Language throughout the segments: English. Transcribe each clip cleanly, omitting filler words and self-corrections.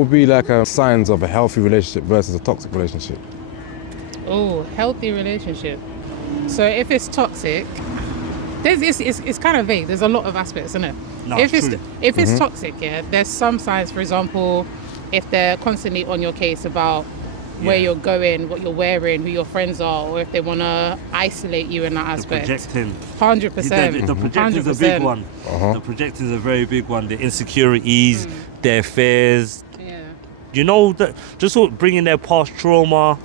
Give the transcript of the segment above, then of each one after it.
would be like signs of a healthy relationship versus a toxic relationship? Oh, healthy relationship. So if it's toxic, it's kind of vague. There's a lot of aspects, isn't it? No, if it's Mm-hmm. toxic, yeah, there's some signs. For example, if they're constantly on your case about where you're going, what you're wearing, who your friends are, or if they want to isolate you in that aspect. Projecting. 100%. The projecting is a big one. The projecting is a very big one. The insecurities, their fears. Yeah. You know, just sort of bringing their past trauma.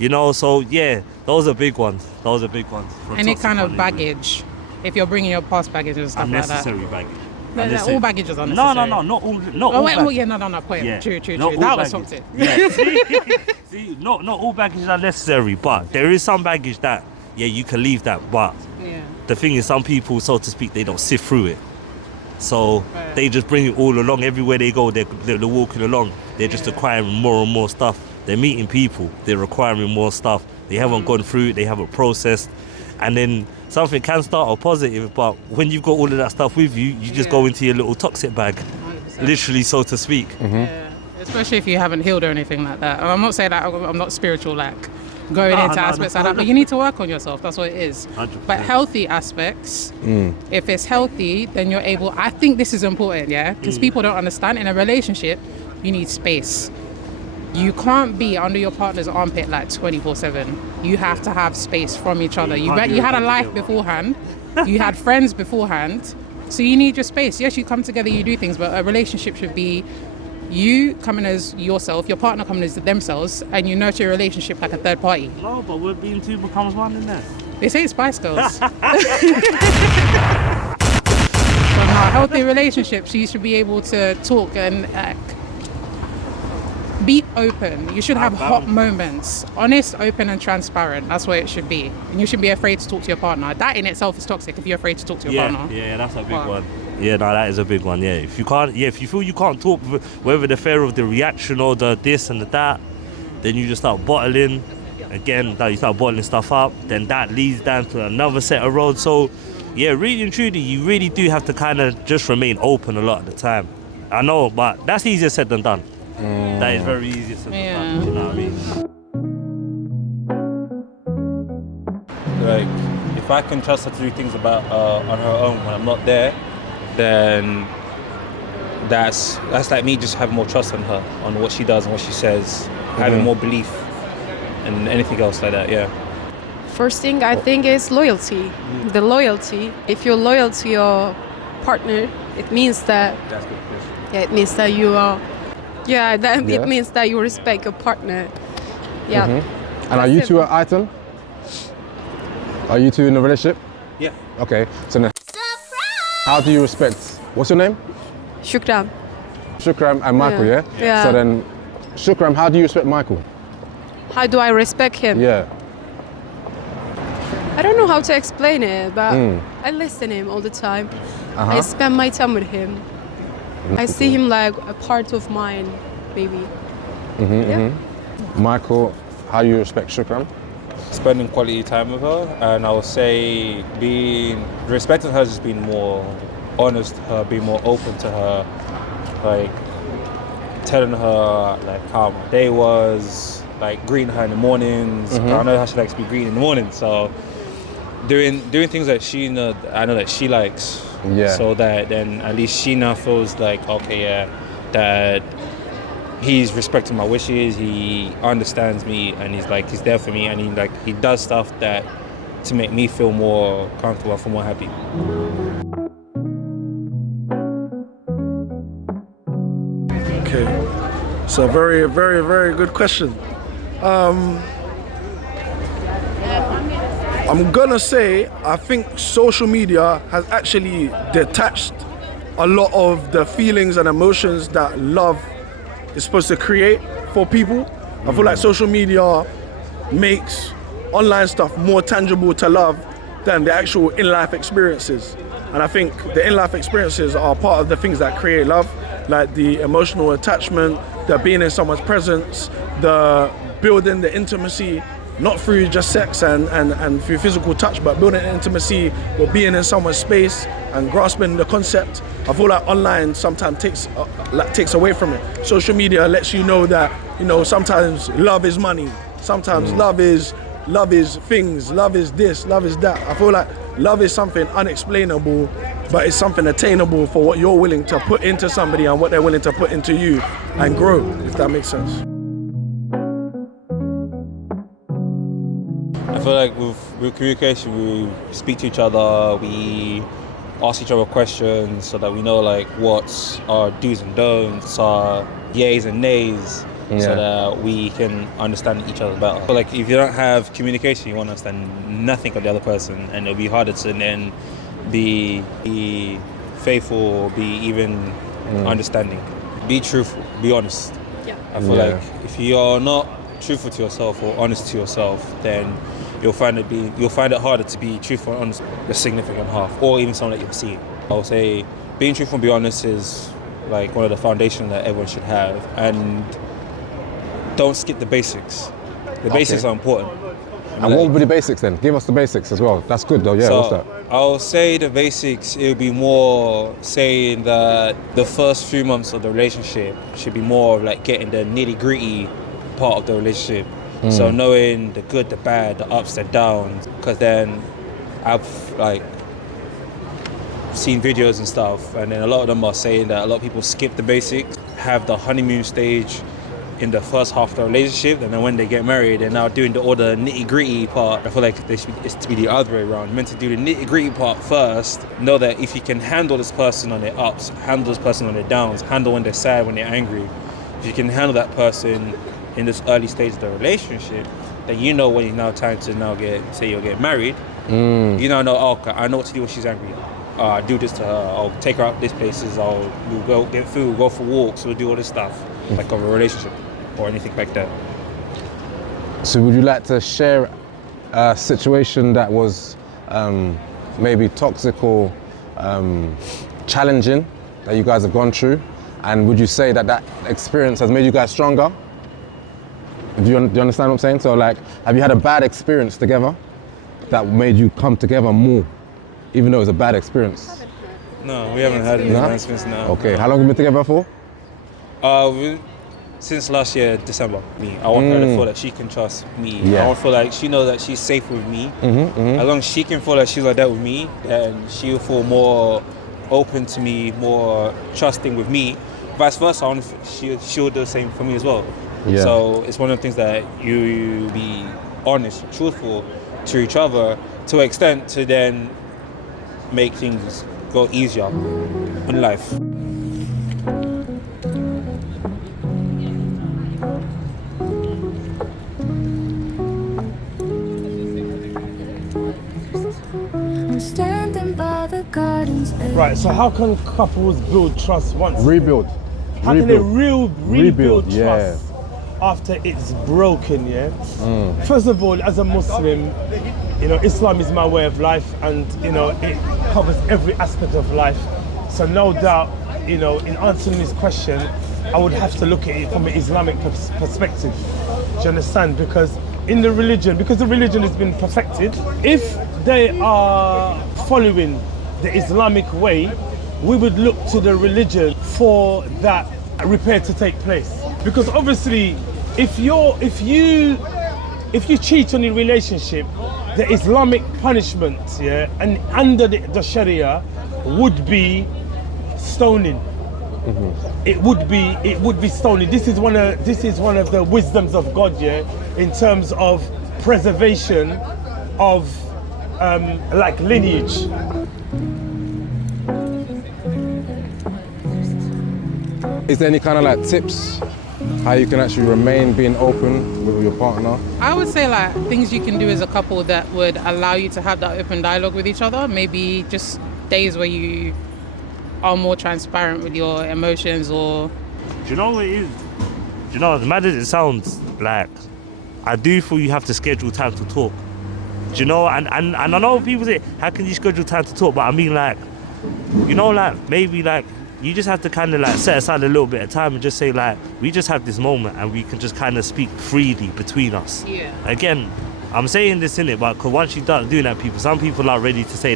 You know, so yeah, those are big ones. Those are big ones. Any kind of baggage. If you're bringing your past baggage and stuff like that. Unnecessary baggage. All baggage is unnecessary. No, not all. Point. Yeah. True. Not all That was baggage. toxic. Yeah. See, not all baggage is unnecessary, but there is some baggage that, you can leave that. But the thing is, some people, so to speak, they don't sift through it. So they just bring it all along. Everywhere they go, they're walking along. They're just acquiring more and more stuff. They're meeting people. They're acquiring more stuff. They haven't gone through it. They haven't processed. And then something can start off positive, but when you've got all of that stuff with you, you just go into your little toxic bag, 100%. literally, so to speak. Yeah. Especially if you haven't healed or anything like that. I'm not saying that I'm not spiritual, like going into aspects like that, but you need to work on yourself. That's what it is. 100%. But healthy aspects, if it's healthy, then you're able. I think this is important, because people don't understand. In a relationship, you need space. You can't be under your partner's armpit like 24/7. You have to have space from each other. You had a life beforehand. You had friends beforehand. So you need your space. Yes, you come together, you do things, but a relationship should be you coming as yourself, your partner coming as themselves, and you nurture your relationship like a third party. No, but we're being two becomes one in there. They say it's Spice Girls. So now, healthy relationships, you should be able to talk and be open. You should have hot moments. Honest, open and transparent. That's what it should be. And you shouldn't be afraid to talk to your partner. That in itself is toxic if you're afraid to talk to your partner. Yeah, that's a big one. Yeah, no, that is a big one. Yeah, if you feel you can't talk, whether the fear of the reaction or the this and the that, then you just start bottling. Again, you start bottling stuff up. Then that leads down to another set of roads. So, yeah, really and truly, you really do have to kind of just remain open a lot of the time. I know, but that's easier said than done. That is very easy said than done. You know what I mean? Like, if I can trust her to do things on her own when I'm not there, then that's like me just having more trust on her, on what she does and what she says, having more belief and anything else like that. First thing I think is loyalty. The loyalty. If you're loyal to your partner, it means that That's good. it means that you are. It means that you respect your partner. Yeah. And are you two an item? Are you two in a relationship? Yeah. Okay. So now, how do you respect? What's your name? Shukran. Shukram and Michael, yeah? Yeah. So then, Shukram, how do you respect Michael? How do I respect him? Yeah. I don't know how to explain it, but I listen to him all the time. I spend my time with him. I see him like a part of mine, maybe. Michael, how do you respect Shukram? Spending quality time with her, and I would say respecting her, just being more honest to her, being more open to her, like telling her like how my day was, like greeting her in the mornings. I know how she likes to be greeted in the morning, so doing things that I know that she likes. Yeah. So that then at least she now feels like, okay, that he's respecting my wishes, he understands me, and he's there for me, and he does stuff that to make me feel more comfortable, feel more happy. Okay, so very, very, very good question. I'm gonna say, I think social media has actually detached a lot of the feelings and emotions that love is supposed to create for people. I feel like social media makes online stuff more tangible to love than the actual in-life experiences. And I think the in-life experiences are part of the things that create love, like the emotional attachment, the being in someone's presence, the building the intimacy, not through just sex and through physical touch, but building intimacy or being in someone's space and grasping the concept. I feel like online sometimes takes away from it. Social media lets you know that, you know, sometimes love is money, sometimes love is things, love is this, love is that. I feel like love is something unexplainable, but it's something attainable for what you're willing to put into somebody and what they're willing to put into you and grow, if that makes sense. I feel like with communication, we speak to each other, we ask each other questions so that we know like what's our do's and don'ts, our yays and nays, so that we can understand each other better. So like if you don't have communication, you won't understand nothing of the other person, and it'll be harder to then be faithful, be even understanding. Be truthful, be honest. Yeah. I feel like if you're not truthful to yourself or honest to yourself, then you'll find it harder to be truthful and honest with your significant half, or even someone that you're seeing. I would say being truthful and be honest is like one of the foundations that everyone should have, and don't skip the basics. The basics are important. And what would be the basics then? Give us the basics as well. That's good though, yeah, So what's that? I'll say the basics, it would be more saying that the first few months of the relationship should be more of like getting the nitty-gritty part of the relationship. So knowing the good, the bad, the ups, the downs, because then I've like seen videos and stuff, and then a lot of them are saying that a lot of people skip the basics, have the honeymoon stage in the first half of the relationship, and then when they get married, they're now doing all the nitty-gritty part. I feel like it's to be the other way around. You're meant to do the nitty-gritty part first, know that if you can handle this person on their ups, handle this person on their downs, handle when they're sad, when they're angry, if you can handle that person in this early stage of the relationship, then you know when it's now time to you'll get married, you now know, oh, okay, I know what to do when she's angry. I'll do this to her, I'll take her out these places, we'll go get food, go for walks, we'll do all this stuff, like of a relationship or anything like that. So would you like to share a situation that was maybe toxic or challenging that you guys have gone through? And would you say that experience has made you guys stronger? Do you understand what I'm saying? So like, have you had a bad experience together that made you come together more, even though it was a bad experience? No, we haven't had any bad experience now. Okay, how long have you been together for? Since last year, December. I want her to feel that she can trust me. Yeah. I want to feel like she knows that she's safe with me. As long as she can feel that she's like that with me, then she'll feel more open to me, more trusting with me. Vice versa, she'll do the same for me as well. Yeah. So it's one of the things that you be honest, truthful to each other to an extent to then make things go easier in life. Right, so how can couples build trust once? Rebuild. How can they rebuild yeah. trust after it's broken, yeah? First of all, as a Muslim, you know, Islam is my way of life, and, you know, it covers every aspect of life. So no doubt, you know, in answering this question, I would have to look at it from an Islamic perspective. Do you understand? Because in the religion, because the religion has been perfected, if they are following the Islamic way, we would look to the religion for that repair to take place. Because obviously, if you cheat on your relationship, the Islamic punishment, yeah, and under the Sharia would be stoning. It would be stoning. This is one of the wisdoms of God, yeah, in terms of preservation of like lineage. Is there any kind of like tips how you can actually remain being open with your partner? I would say like things you can do as a couple that would allow you to have that open dialogue with each other. Maybe just days where you are more transparent with your emotions, or... Do you know what it is? Do you know, as mad as it sounds, like, I do feel you have to schedule time to talk. Do you know, and I know people say, how can you schedule time to talk? But I mean, like, you know, like, maybe like you just have to kind of like set aside a little bit of time and just say like, we just have this moment and we can just kind of speak freely between us. Yeah. Again, I'm saying this in it, but cause once you start doing that, some people are ready to say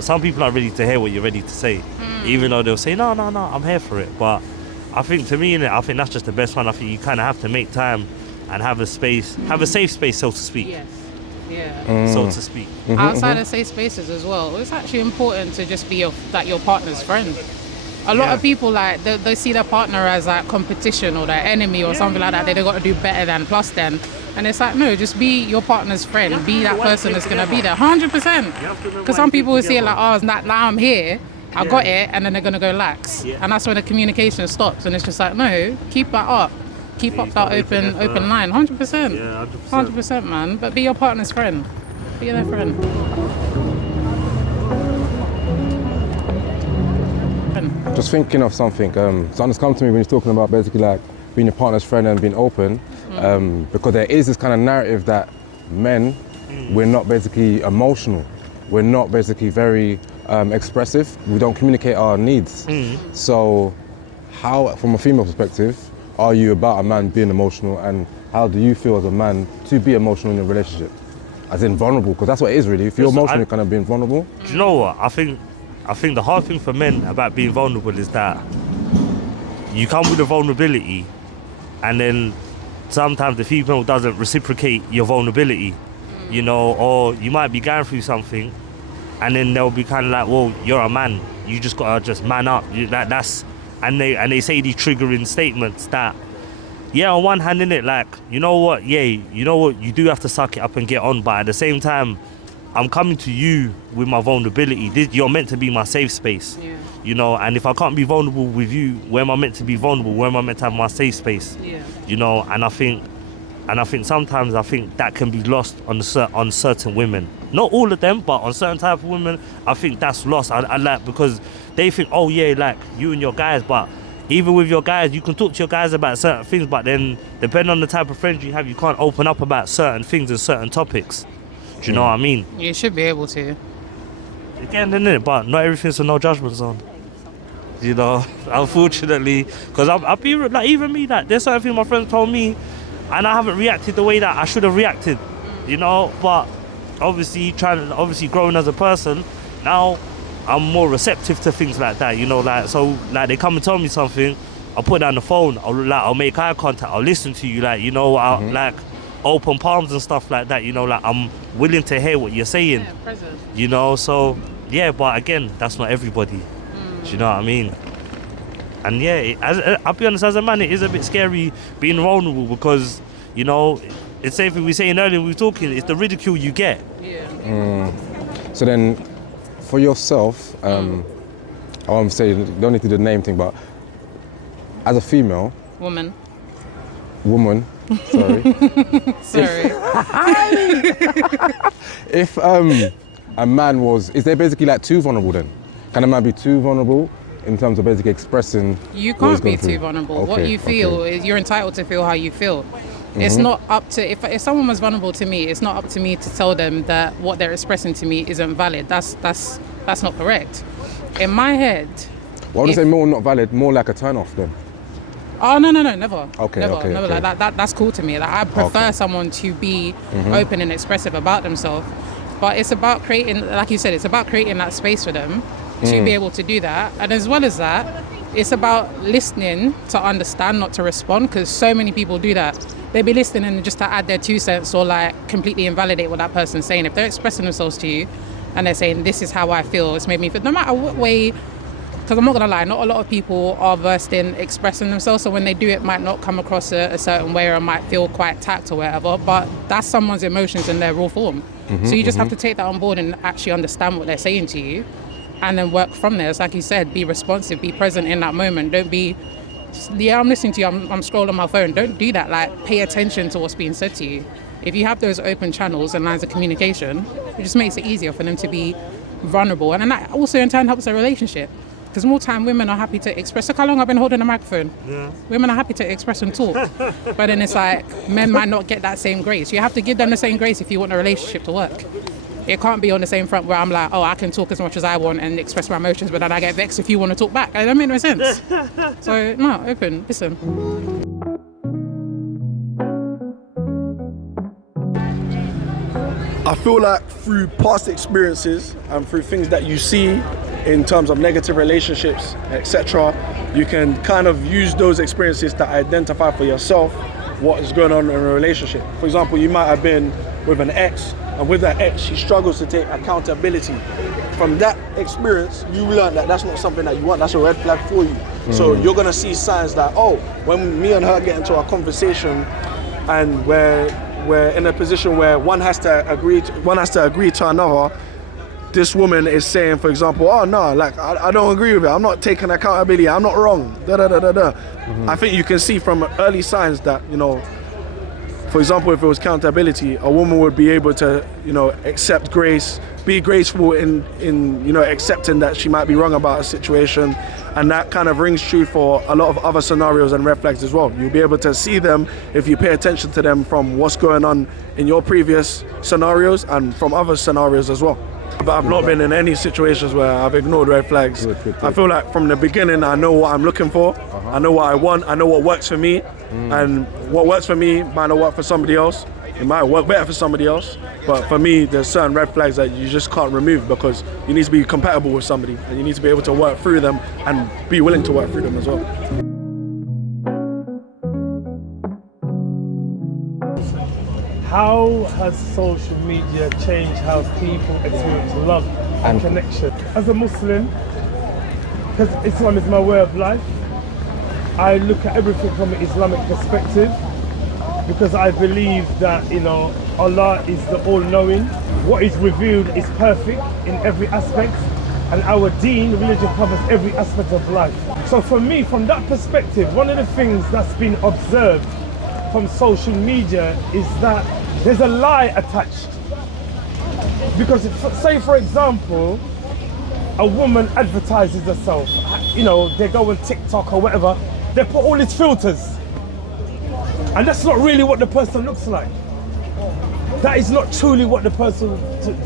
some people are ready to hear what you're ready to say, even though they'll say no, I'm here for it. But I think to me, I think that's just the best one. I think you kind of have to make time and have a space, have a safe space, so to speak. Yes. Yeah. So to speak. Outside of safe spaces as well, it's actually important to just be your partner's friend. A lot of people like they see their partner as like competition or their enemy or something like that. They've got to do better than plus them, and it's like no, just be your partner's friend. Be that person that's gonna be there, 100%. Because some people will see it like, oh, now I'm here, I got it, and then they're gonna go lax, and that's when the communication stops. And it's just like no, keep that up. Keep up that open line, 100%. Yeah, 100%, man. But be your partner's friend. Be their friend. Just thinking of something, something's come to me when you're talking about basically like being your partner's friend and being open, because there is this kind of narrative that men, we're not basically emotional, we're not basically very expressive, we don't communicate our needs. So how, from a female perspective, are you about a man being emotional, and how do you feel as a man to be emotional in a relationship? As in vulnerable, because that's what it is really. If you're emotional, you're kind of being vulnerable. Do you know what? I think the hard thing for men about being vulnerable is that you come with a vulnerability and then sometimes the female doesn't reciprocate your vulnerability, you know, or you might be going through something and then they'll be kind of like, well, you're a man, you just gotta just man up. And they say these triggering statements that, yeah, on one hand, innit, like, you know what, you do have to suck it up and get on, but at the same time, I'm coming to you with my vulnerability. You're meant to be my safe space, you know, and if I can't be vulnerable with you, where am I meant to be vulnerable? Where am I meant to have my safe space? You know, and I think sometimes that can be lost on certain women. Not all of them, but on certain type of women, I think that's lost. I like, because they think, oh yeah, like you and your guys, but even with your guys, you can talk to your guys about certain things, but then depending on the type of friends you have, you can't open up about certain things and certain topics. Do you know what I mean? You should be able to. Again, innit? But not everything's a no judgment zone. You know, unfortunately, because I'll be like, even me, that there's certain things my friends told me, and I haven't reacted the way that I should have reacted. You know, but obviously growing as a person, now I'm more receptive to things like that. You know, like so, like they come and tell me something, I'll put down the phone, I'll make eye contact, I'll listen to you, like, you know, I'll like open palms and stuff like that, you know, like I'm willing to hear what you're saying, you know, so yeah, but again, that's not everybody. Do you know what I mean? And yeah, I'll be honest, as a man, it is a bit scary being vulnerable, because, you know, it's same thing we were saying earlier, we were talking, it's the ridicule you get. So then, for yourself, I want to say, you don't need to do the name thing, but as a female, Woman, sorry. If a man is they basically like too vulnerable then? Can a man be too vulnerable in terms of basically expressing? You can't be too vulnerable. Okay, what you feel is you're entitled to feel how you feel. It's not up to, if someone was vulnerable to me, it's not up to me to tell them that what they're expressing to me isn't valid. That's not correct. In my head. Well, I would say more not valid, more like a turn off then. Oh no, never. Okay. Never. Like that's cool to me. Like I prefer someone to be open and expressive about themselves. But it's about creating, like you said, it's about creating that space for them to be able to do that. And as well as that, it's about listening to understand, not to respond, because so many people do that. They be listening just to add their 2 cents or like completely invalidate what that person's saying. If they're expressing themselves to you and they're saying, this is how I feel, it's made me feel, no matter what way, because I'm not gonna lie, not a lot of people are versed in expressing themselves, so when they do it might not come across a certain way, or it might feel quite tact or whatever, but that's someone's emotions in their raw form. So you just have to take that on board and actually understand what they're saying to you, and then work from there. It's like you said, be responsive, be present in that moment. Don't be, yeah, I'm listening to you, I'm scrolling my phone. Don't do that. Like, pay attention to what's being said to you. If you have those open channels and lines of communication, it just makes it easier for them to be vulnerable. And then that also in turn helps their relationship. Because more time women are happy to express. Look how long I've been holding a microphone. Yeah. Women are happy to express and talk. But then it's like, men might not get that same grace. You have to give them the same grace if you want a relationship to work. It can't be on the same front where I'm like, oh, I can talk as much as I want and express my emotions, but then I get vexed if you want to talk back. It don't make no sense. So, no, open, listen. I feel like through past experiences and through things that you see in terms of negative relationships, etc., you can kind of use those experiences to identify for yourself what is going on in a relationship. For example, you might have been with an ex, and with that ex, she struggles to take accountability. From that experience, you learn that that's not something that you want. That's a red flag for you. So you're gonna see signs that, oh, when me and her get into a conversation, and we're in a position where one has to agree to another. This woman is saying, for example, oh no, like I don't agree with it. I'm not taking accountability. I'm not wrong. I think you can see from early signs that, you know, for example, if it was accountability, a woman would be able to, you know, accept grace, be graceful in you know, accepting that she might be wrong about a situation, and that kind of rings true for a lot of other scenarios and red flags as well. You'll be able to see them if you pay attention to them from what's going on in your previous scenarios and from other scenarios as well. But I've not been in any situations where I've ignored red flags. I feel like from the beginning I know what I'm looking for, I know what I want, I know what works for me, and what works for me might not work for somebody else. It might work better for somebody else, but for me there's certain red flags that you just can't remove because you need to be compatible with somebody and you need to be able to work through them and be willing to work through them as well. How has social media changed how people experience love and connection? As a Muslim, because Islam is my way of life, I look at everything from an Islamic perspective because I believe that, you know, Allah is the all-knowing. What is revealed is perfect in every aspect, and our deen, religion, covers every aspect of life. So for me, from that perspective, one of the things that's been observed from social media is that there's a lie attached. Because say for example, a woman advertises herself, you know, they go on TikTok or whatever, they put all these filters. And that's not really what the person looks like. That is not truly what the person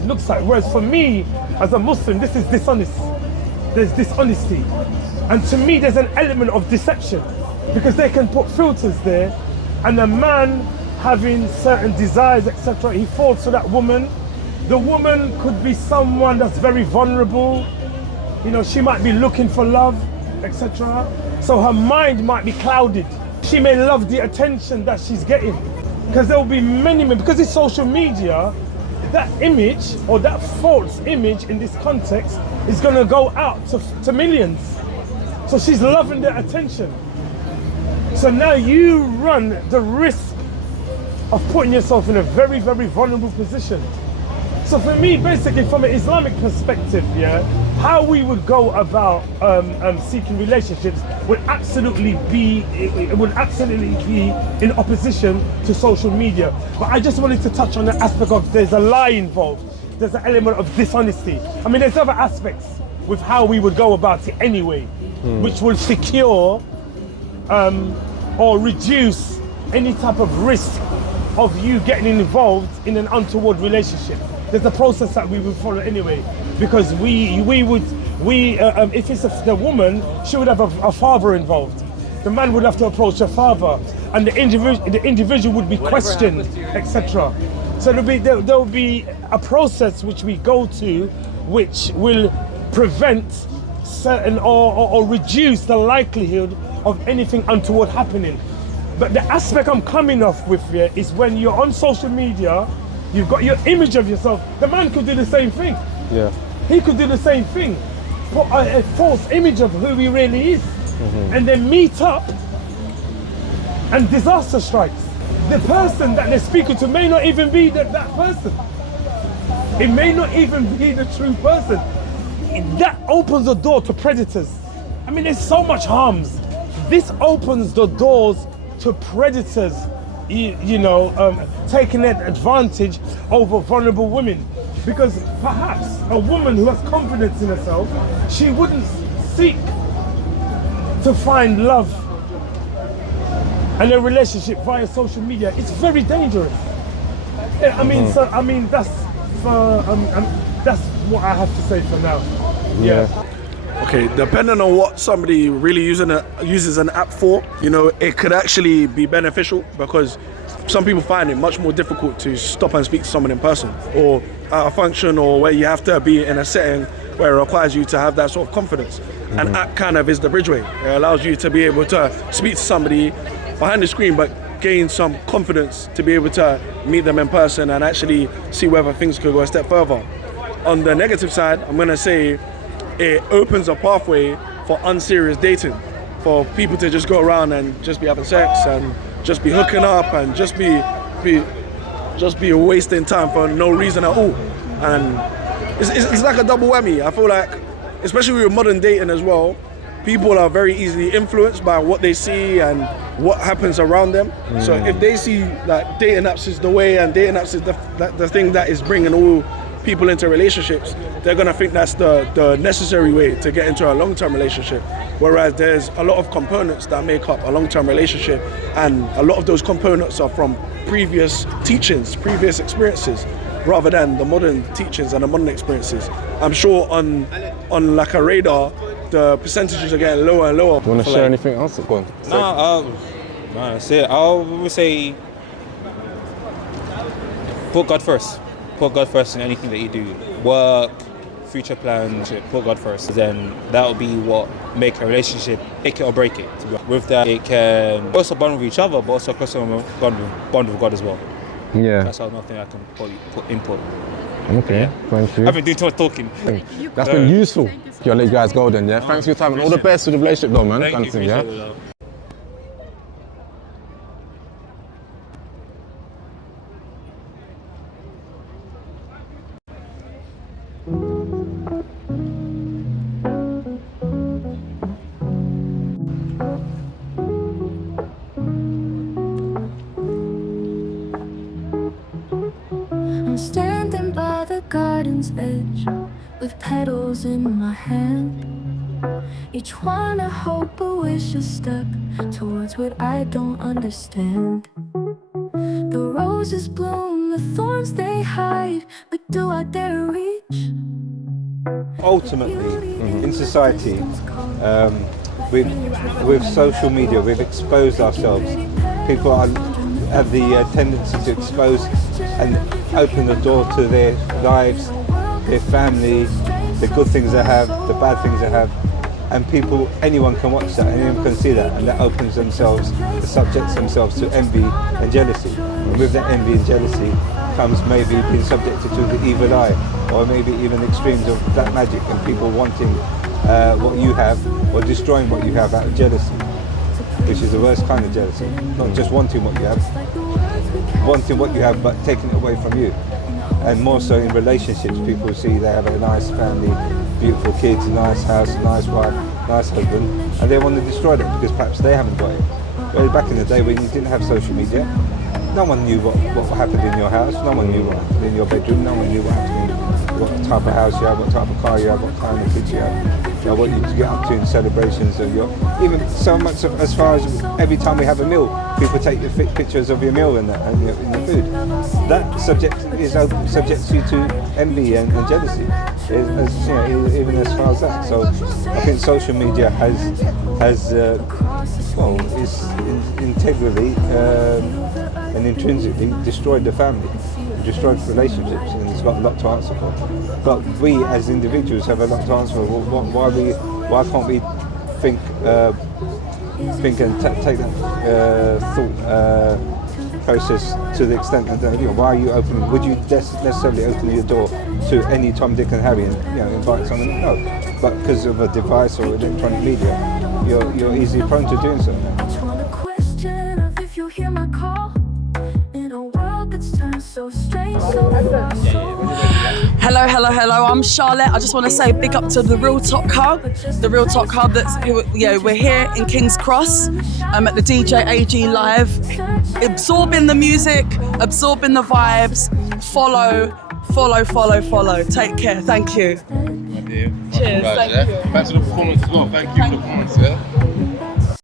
looks like. Whereas for me, as a Muslim, this is dishonest. There's dishonesty. And to me, there's an element of deception because they can put filters there, and a man having certain desires, etc., he falls to that woman. The woman could be someone that's very vulnerable. You know, she might be looking for love, etc. So her mind might be clouded. She may love the attention that she's getting because there will be many, because it's social media, that image or that false image in this context is going to go out to millions. So she's loving the attention. So now you run the risk of putting yourself in a very, very vulnerable position. So for me, basically from an Islamic perspective, yeah, how we would go about seeking relationships would absolutely be in opposition to social media. But I just wanted to touch on the aspect of there's a lie involved. There's an element of dishonesty. I mean, there's other aspects with how we would go about it anyway, which will secure or reduce any type of risk of you getting involved in an untoward relationship. There's a process that we would follow anyway, because if it's the woman, she would have a father involved. The man would have to approach her father, and the individual would be questioned, etc. So there'll be a process which we go to, which will prevent certain or reduce the likelihood of anything untoward happening. But the aspect I'm coming off with here is when you're on social media, you've got your image of yourself. The man could do the same thing. Yeah. He could do the same thing. Put a false image of who he really is. And then meet up and disaster strikes. The person that they're speaking to may not even be that person. It may not even be the true person. That opens the door to predators. I mean, there's so much harms. This opens the doors to predators, taking advantage over vulnerable women. Because perhaps a woman who has confidence in herself, she wouldn't seek to find love and a relationship via social media. It's very dangerous. I mean, that's that's what I have to say for now. Yeah. Okay, depending on what somebody really uses an app for, you know, it could actually be beneficial because some people find it much more difficult to stop and speak to someone in person or at a function or where you have to be in a setting where it requires you to have that sort of confidence. An app kind of is the bridgeway. It allows you to be able to speak to somebody behind the screen but gain some confidence to be able to meet them in person and actually see whether things could go a step further. On the negative side, I'm going to say it opens a pathway for unserious dating, for people to just go around and just be having sex and just be hooking up and just be wasting time for no reason at all. And it's like a double whammy. I feel like, especially with modern dating as well, people are very easily influenced by what they see and what happens around them. So if they see that dating apps is the way and dating apps is the thing that is bringing all people into relationships, they're gonna think that's the necessary way to get into a long-term relationship. Whereas there's a lot of components that make up a long-term relationship, and a lot of those components are from previous teachings, previous experiences, rather than the modern teachings and the modern experiences. I'm sure on like a radar, the percentages are getting lower and lower. Do you want to share anything else? Go on. No, that's it. I would say put God first. Put God first in anything that you do. Work, future plans, put God first. Then that'll be what make a relationship, make it or break it. With that, it can also bond with each other, but also bond with God as well. Yeah. That's another thing I can put input. Okay, thank you. I've been doing too much talking. That's been useful. I'll let you guys go then, yeah? Thanks for your time and all the best with the relationship though, man. Thank you, Kind of thing, appreciate it. I'm standing by the garden's edge with petals in my hand. Each one a hope, a wish, a step towards what I don't understand. The roses bloom, the thorns they hide, but do I dare reach? Ultimately, in society, with social media, we've exposed ourselves. People have the tendency to expose and open the door to their lives, their family, the good things they have, the bad things they have, and anyone can watch that, anyone can see that, and that opens themselves, subjects themselves to envy and jealousy. And with that envy and jealousy comes maybe being subjected to the evil eye, or maybe even extremes of black magic and people wanting what you have or destroying what you have out of jealousy, which is the worst kind of jealousy. Not just wanting what you have, wanting what you have but taking it away from you. And more so in relationships, people see they have a nice family, beautiful kids, nice house, nice wife, nice husband, and they want to destroy that because perhaps they haven't got it. Whereas back in the day when you didn't have social media, no one knew what happened in your house, no one knew what happened in your bedroom, no one knew what happened, what type of house you have, what type of car you have, what kind of kids you have, what you get up to in celebrations of even so much as far as every time we have a meal, people take your pictures of your meal and the food. That subjects you to envy and jealousy, even as far as that. So I think social media has is integrally and intrinsically destroyed the family, destroyed relationships, and it's got a lot to answer for. But we as individuals have a lot to answer for. Why can't we think and take that thought process to the extent that why are you opening? Would you necessarily open your door to any Tom, Dick, and Harry and invite someone? No, but because of a device or electronic media, you're easily prone to doing so. If you hear my call in a world that's turned so strange, Hello, I'm Charlotte. I just want to say big up to the Real Talk Hub. The Real Talk Hub, we're here in King's Cross at the DJ AG Live, absorbing the music, absorbing the vibes. Follow. Take care, thank you. Cheers, thank you. Back to the performance as well, thank you for the performance, yeah?